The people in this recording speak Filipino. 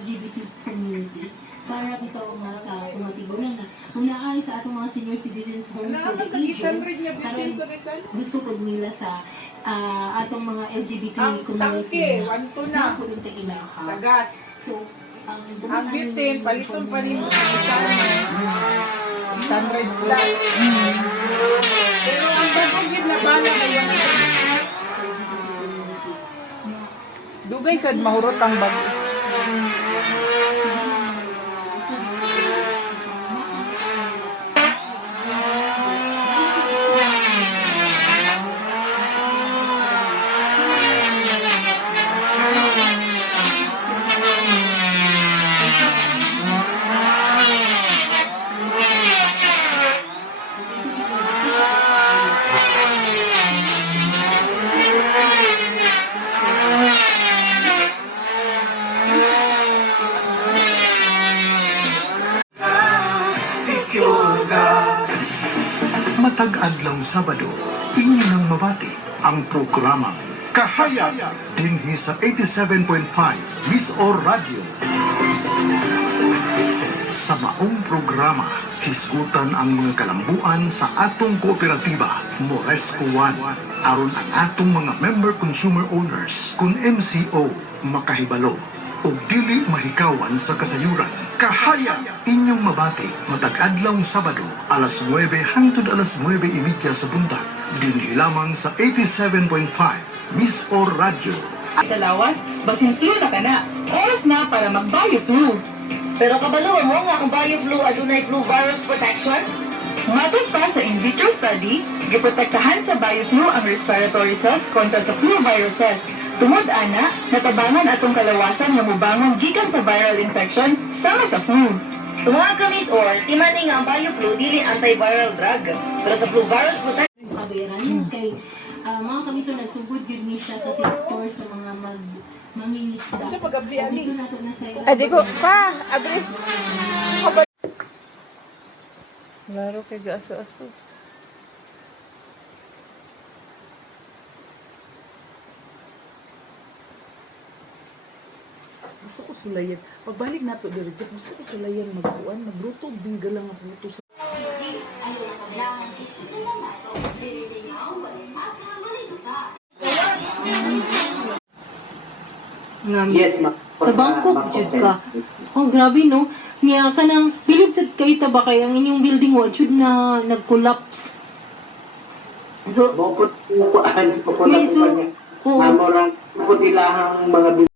LGBT community para ito nga sa tumatigunan na kung naay sa atong mga senior citizens home for the aged karon gusto ko nila sa atong mga LGBT community na pulong taginaka. So, ang bitin, paliton pa rin mo sunrise plus. Pero ang bagong na bala ngayon, dugay sad mahurot ang bago. Matag-adlaw Sabado, inyo nang mabati ang programang Kahayag dinhi sa 87.5 Miss or Radio. Sa maong programa, hisgutan ang mga kalambuan sa atong kooperatiba, Moresco One, aron ang atong mga member consumer owners, kun MCO, makahibalo o dili mahikawan sa kasayuran. Kahayag inyong mabati matag-adlaw Sabado alas 9 hangtod alas 9:30 sa buntag dinhi lamang sa 87.5 Miss or Radio. Sa lawas, basin flu na ka na. Oras na para mag-BioFlu. Pero kabalo mo nga ang BioFlu adunay flu virus protection? Matod pa sa in vitro study, giprotektahan sa BioFlu ang respiratory cells kontra sa flu viruses. Tungod ana, natabangan atong kalawasan nga mobangon gikan sa viral infection sama sa flu. Tumuha kami or timani nga ang BioFlu dili antiviral drug. Pero sa flu virus protection kabayaran kay mga kamiso nagsugod yun ni siya sa sektor sa mga mangingisda. Dito nato na sa Adi ko, pa! Agri! Laro kay gaso-aso. Gusto ko sulayan. Pagbalik na ito, gusto ko sulayan magbuan, magluto, bingga lang ang luto sa... Yes, ma. Sa Bangkok, jud ka. Oh, grabe, no? Niya ka nang, bilib sa kayo ba kaya ang inyong building wa, jud na nag-collapse. So, Bukod po, ano po okay, so, niya. Namorang po nilahang mga